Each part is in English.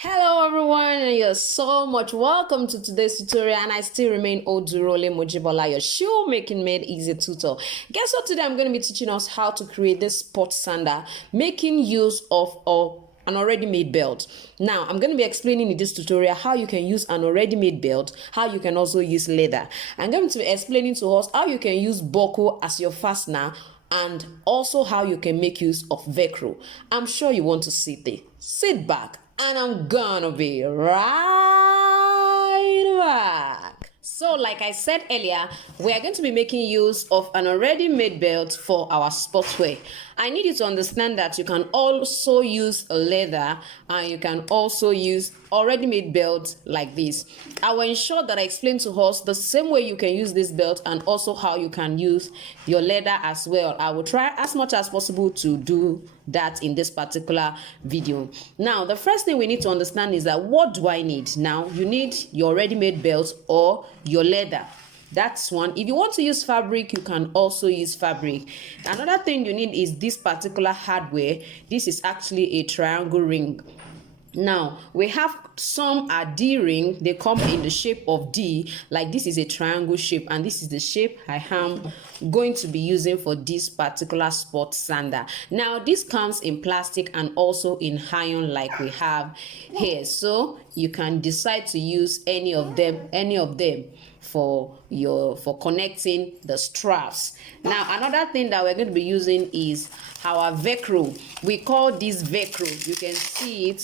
Hello everyone, and you're so much welcome to today's tutorial. And I still remain Odurole Mojibola, your shoemaking made easy tutor. Guess what? Today I'm going to be teaching us how to create this sport sandal, making use of an already made belt. Now I'm going to be explaining in this tutorial how you can use an already made belt, how you can also use leather. I'm going to be explaining to us how you can use buckle as your fastener, and also how you can make use of velcro. I'm sure you want to sit there. Sit back, and I'm gonna be right back. So like I said earlier, we are going to be making use of an already made belt for our sportswear. I need you to understand that you can also use a leather, and you can also use already made belt like this. I will ensure that I explain to us the same way you can use this belt and also how you can use your leather as well. I will try as much as possible to do that in this particular video. Now the first thing we need to understand is that what do I need? Now you need your ready-made belt or your leather. That's one. If you want to use fabric, you can also use fabric. Another thing you need is this particular hardware. This is actually a triangle ring. Now we have some are D ring. They come in the shape of D, like this is a triangle shape, and this is the shape I am going to be using for this particular sport sandal. Now this comes in plastic and also in iron like we have here, so you can decide to use any of them for connecting the straps. Now another thing that we're going to be using is our velcro. We call this velcro. You can see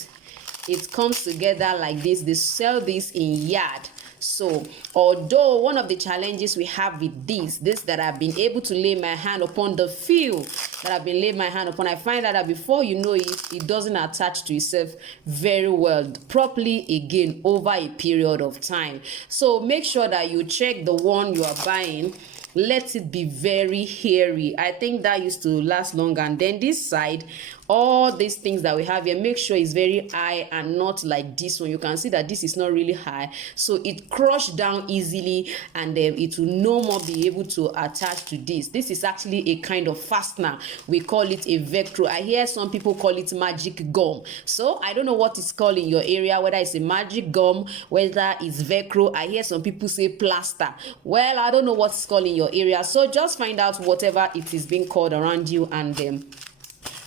it comes together like this. They sell this in yard. So although one of the challenges we have with this that I've been able to lay my hand upon, the feel that I've been laying my hand upon, I find that before you know it doesn't attach to itself very well properly again over a period of time. So make sure that you check the one you are buying. Let it be very hairy. I think that used to last longer. And then this side, all these things that we have here, make sure it's very high and not like this one. You can see that this is not really high, so it crushed down easily, and then it will no more be able to attach to this. This is actually a kind of fastener. We call it a velcro. I hear some people call it magic gum, so I don't know what it's called in your area, whether it's a magic gum, whether it's velcro. I hear some people say plaster. Well, I don't know what it's called in your area, so just find out whatever it is being called around you, and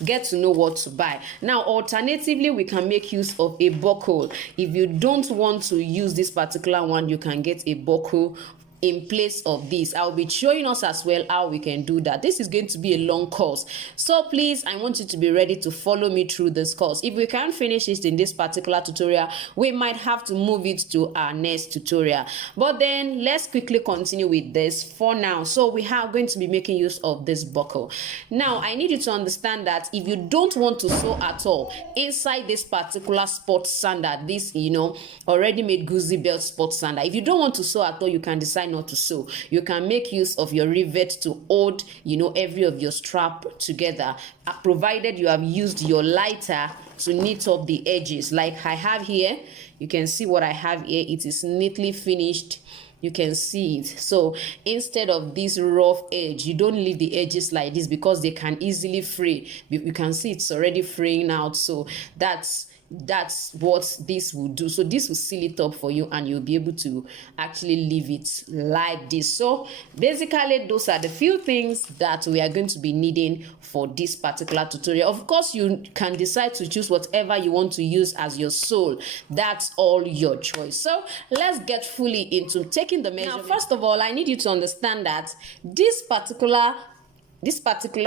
get to know what to buy. Now alternatively, we can make use of a buckle. If you don't want to use this particular one, you can get a buckle in place of this. I'll be showing us as well how we can do that. This is going to be a long course, so please, I want you to be ready to follow me through this course. If we can't finish it in this particular tutorial, we might have to move it to our next tutorial, but then let's quickly continue with this for now. So we are going to be making use of this buckle. Now I need you to understand that if you don't want to sew at all inside this particular sport sandal, this already made Gucci belt sport sandal, if you don't want to sew at all, you can decide not to sew. You can make use of your rivet to hold every of your strap together, provided you have used your lighter to knit up the edges like I have here. You can see what I have here. It is neatly finished. You can see it. So instead of this rough edge, you don't leave the edges like this because they can easily fray. You can see it's already fraying out. So that's what this will do. So this will seal it up for you, and you'll be able to actually leave it like this. So basically those are the few things that we are going to be needing for this particular tutorial. Of course, you can decide to choose whatever you want to use as your sole. That's all your choice. So let's get fully into taking the measurement. Now first of all, I need you to understand that this particular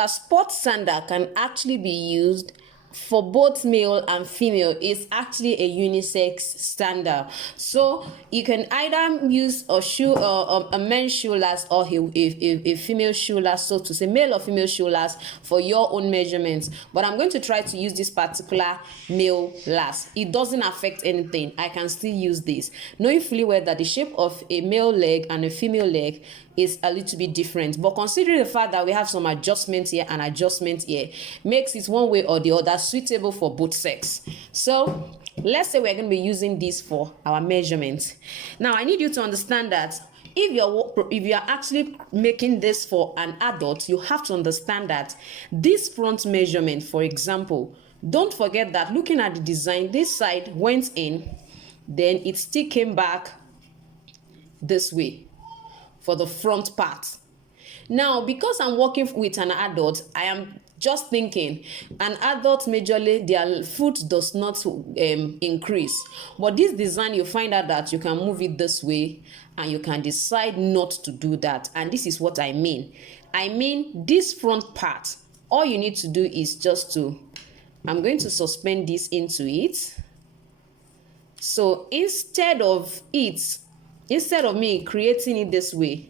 sport sandal can actually be used for both male and female. Is actually a unisex sandal, so you can either use a shoe or a men's shoe last, or a female shoe last, so to say male or female shoe last for your own measurements. But I'm going to try to use this particular male last. It doesn't affect anything. I can still use this, knowing fully well that the shape of a male leg and a female leg is a little bit different, but considering the fact that we have some adjustments here and adjustments here, makes it one way or the other suitable for both sex. So let's say we're going to be using this for our measurements. Now I need you to understand that if you're actually making this for an adult, you have to understand that this front measurement, for example, Don't forget that looking at the design, this side went in, then it still came back this way for the front part. Now, because I'm working with an adult, I am just thinking an adult majorly their foot does not increase, but this design you find out that you can move it this way and you can decide not to do that. And this is what I mean this front part, all you need to do is just to, I'm going to suspend this into it. So instead of me creating it this way,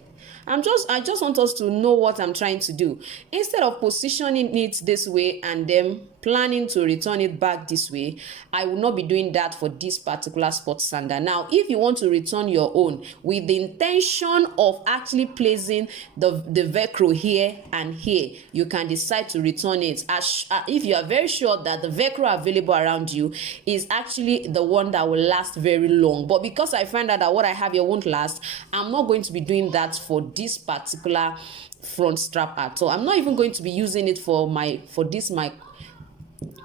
I just want us to know what I'm trying to do. Instead of positioning it this way and then planning to return it back this way, I will not be doing that for this particular sport sandal. Now, if you want to return your own with the intention of actually placing the velcro here and here, you can decide to return it if you are very sure that the velcro available around you is actually the one that will last very long. But because I find out that what I have here won't last, I'm not going to be doing that for this particular front strap at all. I'm not even going to be using it for my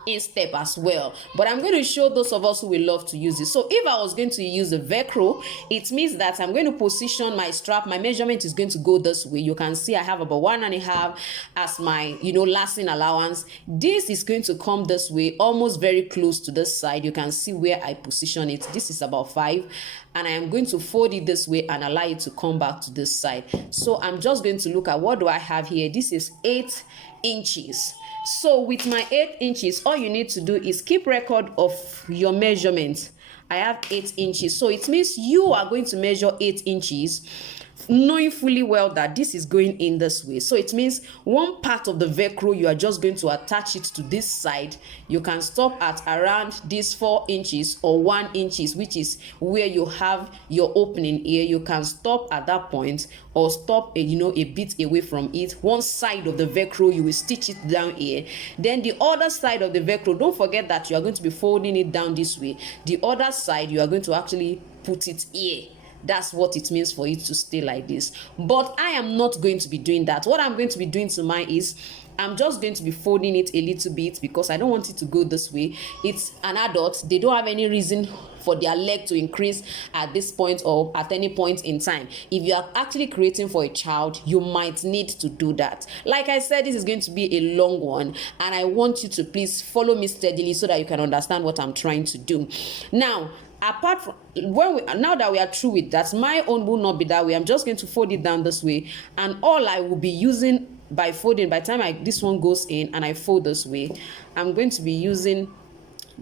instep as well, but I'm going to show those of us who will love to use it. So if I was going to use a velcro, it means that I'm going to position my strap. My measurement is going to go this way. You can see I have about 1.5 as my lasting allowance. This is going to come this way, almost very close to this side. You can see where I position it. This is about 5, and I am going to fold it this way and allow it to come back to this side. So I'm just going to look at what do I have here. This is 8 inches. So with my 8 inches, all you need to do is keep record of your measurements. I have 8 inches. So it means you are going to measure 8 inches, knowing fully well that this is going in this way. So it means one part of the velcro, you are just going to attach it to this side. You can stop at around this 4 inches or 1 inches, which is where you have your opening here. You can stop at that point or stop a bit away from it. One side of the velcro, you will stitch it down here. Then the other side of the velcro, don't forget that you are going to be folding it down this way. The other side, you are going to actually put it here. That's what it means for it to stay like this. But I am not going to be doing that. What I'm going to be doing to mine is I'm just going to be folding it a little bit because I don't want it to go this way. It's an adult. They don't have any reason for their leg to increase at this point or at any point in time. If you are actually creating for a child, you might need to do that. Like I said, this is going to be a long one, and I want you to please follow me steadily so that you can understand what I'm trying to do. Now, apart from now that we are through with that, my own will not be that way. I'm just going to fold it down this way, and all I will be using by folding, by the time this one goes in and I fold this way, I'm going to be using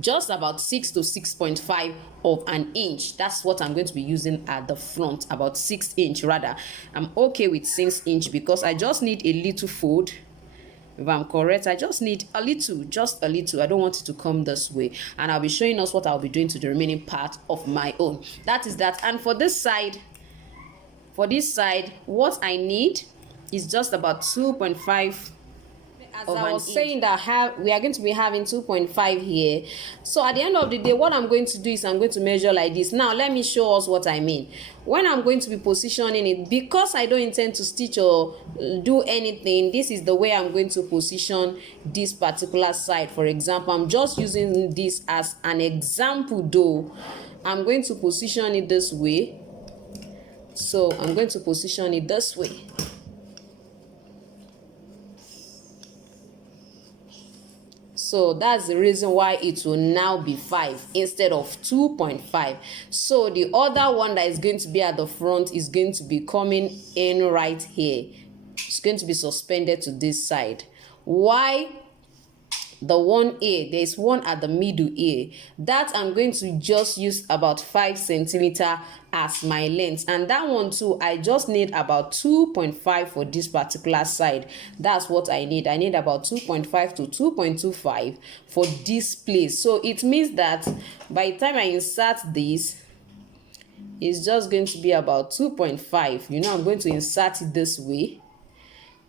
just about 6 to 6.5 of an inch. That's what I'm going to be using at the front, about 6 inch rather. I'm okay with 6 inch because I just need a little fold. If I'm correct, I just need a little, just a little. I don't want it to come this way. And I'll be showing us what I'll be doing to the remaining part of my own. That is that. And for this side, what I need is just about 2.5. As I was saying that we are going to be having 2.5 here. So at the end of the day, what I'm going to do is I'm going to measure like this. Now let me show us what I mean. When I'm going to be positioning it, because I don't intend to stitch or do anything, this is the way I'm going to position this particular side. For example, I'm just using this as an example though. I'm going to position it this way. So I'm going to position it this way. So that's the reason why it will now be 5 instead of 2.5. So the other one that is going to be at the front is going to be coming in right here. It's going to be suspended to this side. Why the one here? There's one at the middle here. That I'm going to just use about 5 centimeters as my length, and that one too I just need about 2.5 for this particular side. That's what I need. I need about 2.5 to 2.25 for this place. So it means that by the time I insert this, it's just going to be about 2.5. I'm going to insert it this way.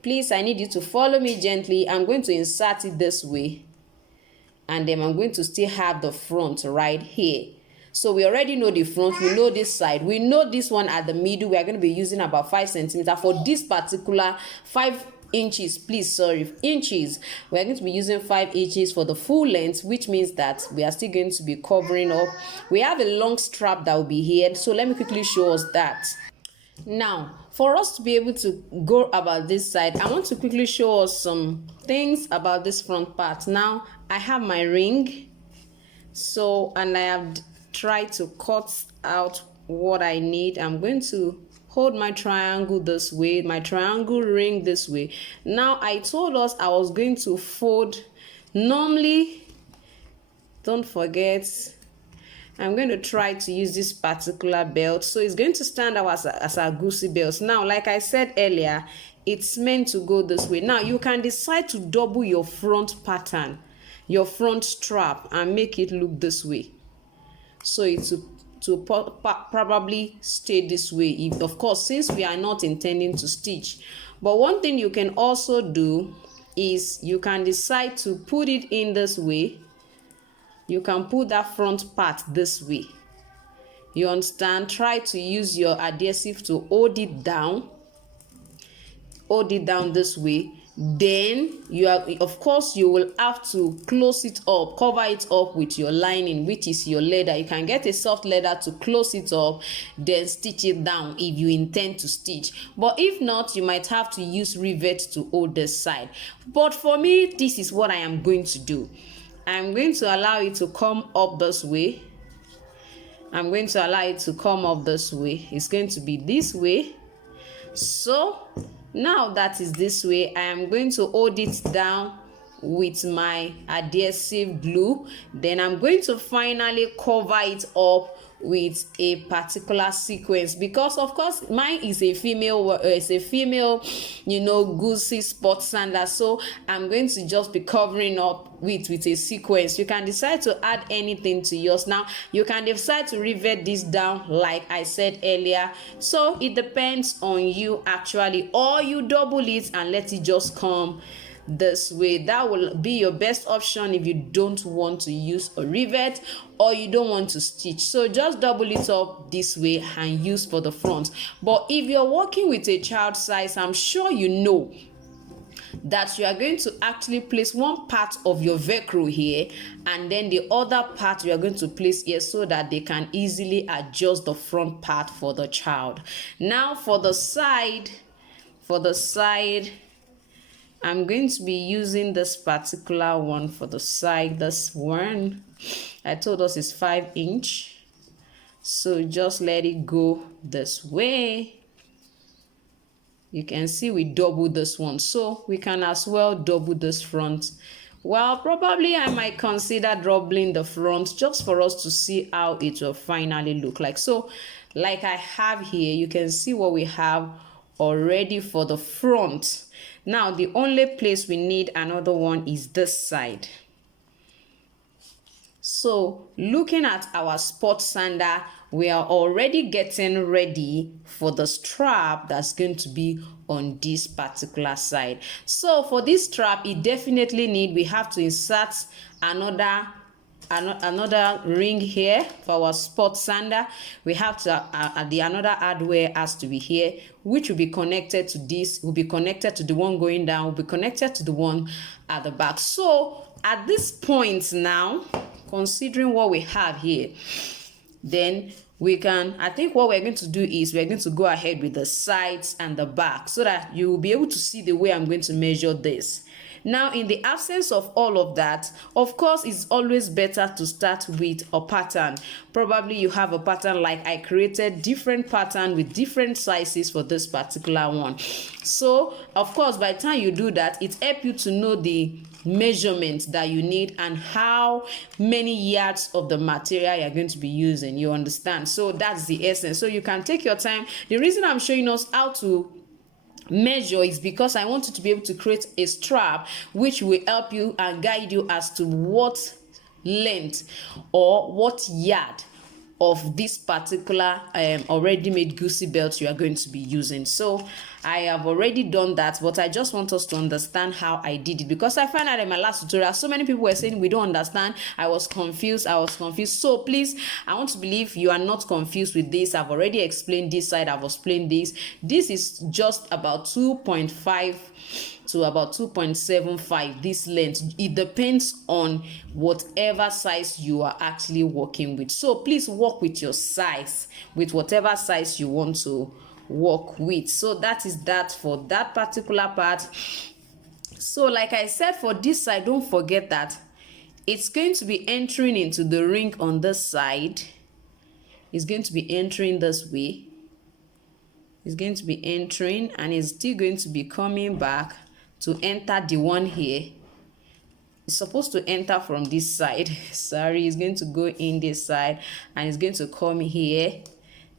Please, I need you to follow me gently. I'm going to insert it this way, and then I'm going to still have the front right here. So we already know the front, we know this side, we know this one at the middle. We are going to be using about 5 centimeters for this particular 5 inches, please, sorry, inches. We're going to be using 5 inches for the full length, which means that we are still going to be covering up. We have a long strap that will be here, so let me quickly show us that. Now, for us to be able to go about this side, I want to quickly show us some things about this front part. Now, I have my ring, so, and I have tried to cut out what I need. I'm going to hold my triangle this way, my triangle ring this way. Now, I told us I was going to fold. Normally, don't forget, I'm going to try to use this particular belt, so it's going to stand out as a Gucci belt. Now, like I said earlier, it's meant to go this way. Now, you can decide to double your front pattern, your front strap, and make it look this way, so it's to probably stay this way, if, of course, since we are not intending to stitch. But one thing you can also do is you can decide to put it in this way. You can put that front part this way. You understand? Try to use your adhesive to hold it down. Hold it down this way. Then you are, of course, you will have to close it up, cover it up with your lining, which is your leather. You can get a soft leather to close it up, then stitch it down if you intend to stitch. But if not, you might have to use rivet to hold this side. But for me, this is what I am going to do. I'm going to allow it to come up this way. I'm going to allow it to come up this way. It's going to be this way. So now that is this way, I am going to hold it down with my adhesive glue. Then I'm going to finally cover it up with a particular sequence, because of course mine is a female, you know, Gucci sport sandal, so I'm going to just be covering up with a sequence. You can decide to add anything to yours. Now you can decide to rivet this down like I said earlier, so it depends on you actually, or you double it and let it just come this way. That will be your best option if you don't want to use a rivet or you don't want to stitch. So just double it up this way and use for the front. But if you're working with a child size, I'm sure you know that you are going to actually place one part of your velcro here, and then the other part you are going to place here, so that they can easily adjust the front part for the child. Now for the side, I'm going to be using this particular one for the side. This one I told us is 5 inch, so just let it go this way. You can see we double this one, so we can as well double this front. Well, probably I might consider doubling the front just for us to see how it will finally look like. So like I have here, you can see what we have already for the front. Now the only place we need another one is this side. So looking at our sport sandal, we are already getting ready for the strap that's going to be on this particular side. So for this strap, it definitely we have to insert another ring here for our sport sandal. We have to another hardware has to be here, which will be connected to this, will be connected to the one going down, will be connected to the one at the back. So at this point now, considering what we have here, then we can, I think what we're going to do is we're going to go ahead with the sides and the back, so that you will be able to see the way I'm going to measure this. Now, in the absence of all of that, of course, it's always better to start with a pattern. Probably you have a pattern like I created different pattern with different sizes for this particular one. So, of course, by the time you do that, it helps you to know the measurements that you need and how many yards of the material you're going to be using. You understand? So that's the essence. So you can take your time. The reason I'm showing us how to measure is because I want you to be able to create a strap which will help you and guide you as to what length or what yard of this particular already made Gucci belt you are going to be using. So I have already done that, but I just want us to understand how I did it, because I found out in my last tutorial so many people were saying we don't understand. I was confused. So please, I want to believe you are not confused with this. I've already explained this side, I've explained this. This is just about 2.5 to about 2.75, this length. It depends on whatever size you are actually working with. So please work with your size, with whatever size you want to work with. So that is that for that particular part. So like I said, for this side, don't forget that it's going to be entering into the ring on this side. It's going to be entering this way. It's going to be entering, and it's still going to be coming back to enter the one here. It's supposed to enter from this side. Sorry, it's going to go in this side, and it's going to come here,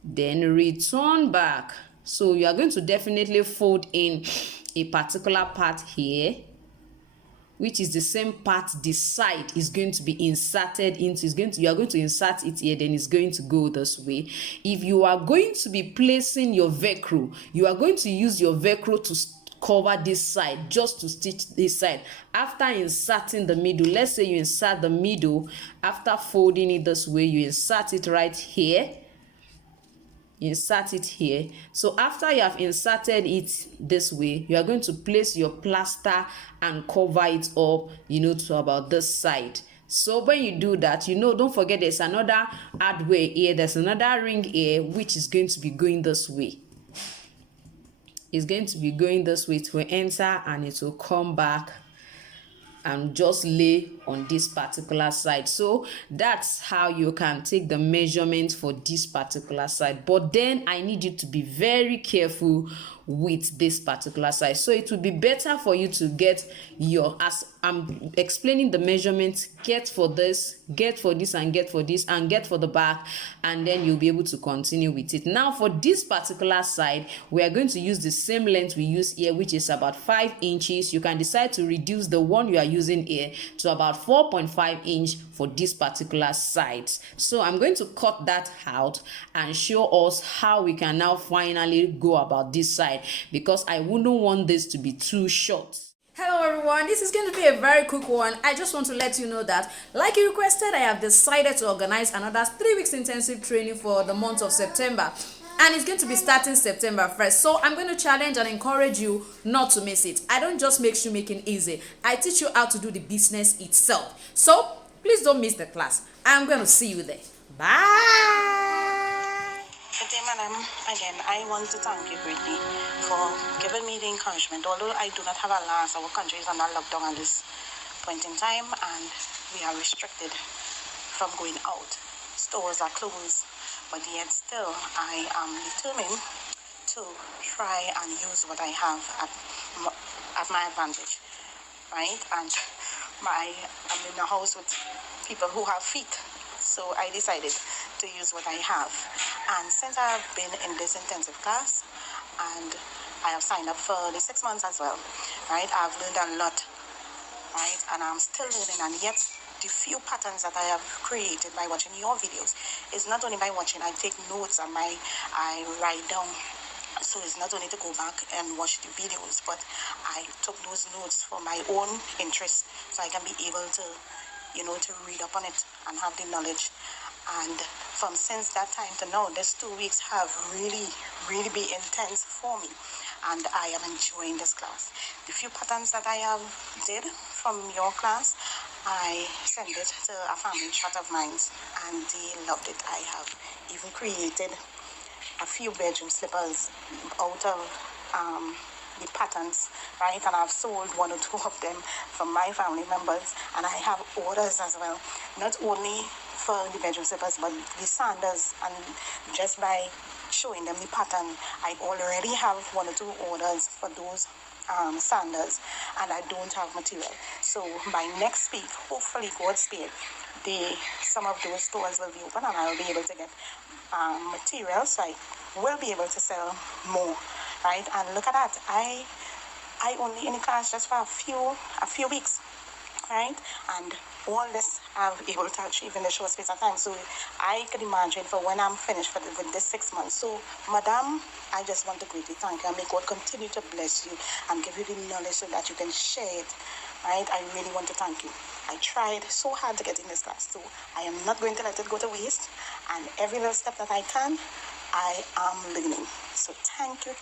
then return back. So you are going to definitely fold in a particular part here, which is the same part this side is going to be inserted into. You are going to insert it here, then it's going to go this way. If you are going to be placing your velcro, you are going to use your velcro to cover this side, just to stitch this side. After inserting the middle, let's say you insert the middle, after folding it this way, you insert it right here. Insert it here. So after you have inserted it this way, you are going to place your plaster and cover it up, to about this side. So when you do that, don't forget there's another hardware here, there's another ring here, which is going to be going this way. It's going to be going this way. It will enter and it will come back and just lay on this particular side. So that's how you can take the measurement for this particular side. But then I need you to be very careful with this particular side. So it would be better for you to get as I'm explaining the measurements, get for this, get for this, and get for this, and get for the back, and then you'll be able to continue with it. Now for this particular side, we are going to use the same length we use here, which is about 5 inches. You can decide to reduce the one you are using here to about 4.5 inch for this particular side. So I'm going to cut that out and show us how we can now finally go about this side, because I wouldn't want this to be too short. Hello everyone, this is going to be a very quick one. I just want to let you know that, like you requested, I have decided to organize another 3 weeks intensive training for the month of September, and it's going to be starting September 1st. So I'm going to challenge and encourage you not to miss it. I don't just make shoemaking easy, I teach you how to do the business itself. So please don't miss the class. I'm going to see you there. Bye. Good day, madam. Again, I want to thank you greatly for giving me the encouragement. Although I do not have a last, our country is under lockdown at this point in time, and we are restricted from going out. Stores are closed, but yet still I am determined to try and use what I have at my advantage, right? And I'm in a house with people who have feet, so I decided to use what I have. And since I have been in this intensive class, and I have signed up for the 6 months as well, right, I've learned a lot, right, and I'm still learning. And yet the few patterns that I have created by watching your videos is not only by watching, I take notes and I write down. So it's not only to go back and watch the videos, but I took those notes for my own interest, so I can be able to to read up on it and have the knowledge. And from since that time to now, these 2 weeks have really been intense for me, and I am enjoying this class. The few patterns that I have did from your class, I sent it to a family chat of mine, and they loved it. I have even created a few bedroom slippers out of the patterns, right? And I've sold 1 or 2 of them from my family members, and I have orders as well, not only for the bedroom slippers but the sandals. And just by showing them the pattern, I already have 1 or 2 orders for those sandals, and I don't have material. So by next week, hopefully, God's speed, some of those stores will be open, and I will be able to get material, so I will be able to sell more, right? And look at that, I only in the class just for a few weeks, right? And all this I'm able to achieve in a short space of time. So I could imagine for when I'm finished with this 6 months. So, madam, I just want to greatly thank you, and may God continue to bless you and give you the knowledge so that you can share it, right? I really want to thank you. I tried so hard to get in this class, so I am not going to let it go to waste, and every little step that I can, I am learning. So thank you.